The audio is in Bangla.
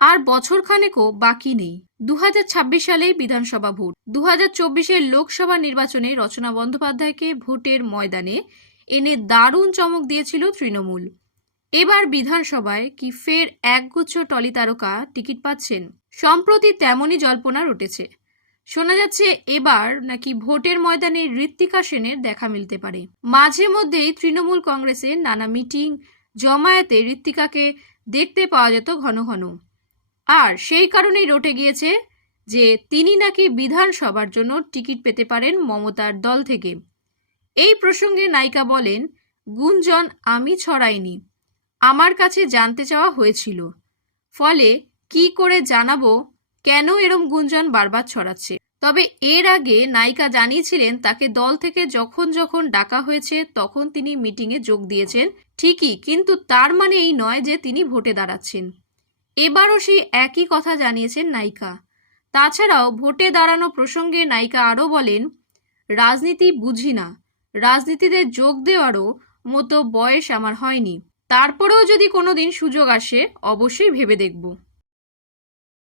আর বছরখানেকও বাকি নেই। দু হাজার ছাব্বিশ সালেই বিধানসভা ভোট। দু হাজার লোকসভা নির্বাচনে রচনা বন্দ্যোপাধ্যায়কে ভোটের ময়দানে এনে দারুণ চমক দিয়েছিল তৃণমূল। এবার বিধানসভায় কি ফের একগুচ্ছ টলি তারকা টিকিট পাচ্ছেন? সম্প্রতি তেমনই জল্পনা উঠেছে শোনা যাচ্ছে এবার নাকি ভোটের ময়দানে ঋত্বিকা সেনের দেখা মিলতে পারে। মাঝে মধ্যেই তৃণমূল কংগ্রেসের নানা মিটিং, জমায়েতে ঋত্বিকাকে দেখতে পাওয়া যেত ঘন ঘন। আর সেই কারণেই রটে গিয়েছে যে তিনি নাকি বিধানসভার জন্য টিকিট পেতে পারেন মমতার দল থেকে। এই প্রসঙ্গে নায়িকা বলেন, গুঞ্জন আমি ছড়াইনি। আমার কাছে জানতে চাওয়া হয়েছিল। ফলে কি করে জানাব কেন এরম গুঞ্জন বারবার ছড়াচ্ছে? তবে এর আগে নায়িকা জানিয়েছিলেন, তাকে দল থেকে যখন যখন ডাকা হয়েছে, তখন তিনি মিটিংয়ে যোগ দিয়েছেন। ঠিকই, কিন্তু তার মানে এই নয় যে তিনি ভোটে দাঁড়াচ্ছেন। এবারও সেই একই কথা জানিয়েছেন নায়িকা। তাছাড়াও ভোটে দাঁড়ানো প্রসঙ্গে নায়িকা আরও বলেন, রাজনীতি বুঝি না। রাজনীতিতে যোগ দেওয়ারও মতো বয়স আমার হয়নি। তারপরেও যদি কোনো দিন সুযোগ আসে, অবশ্যই ভেবে দেখব।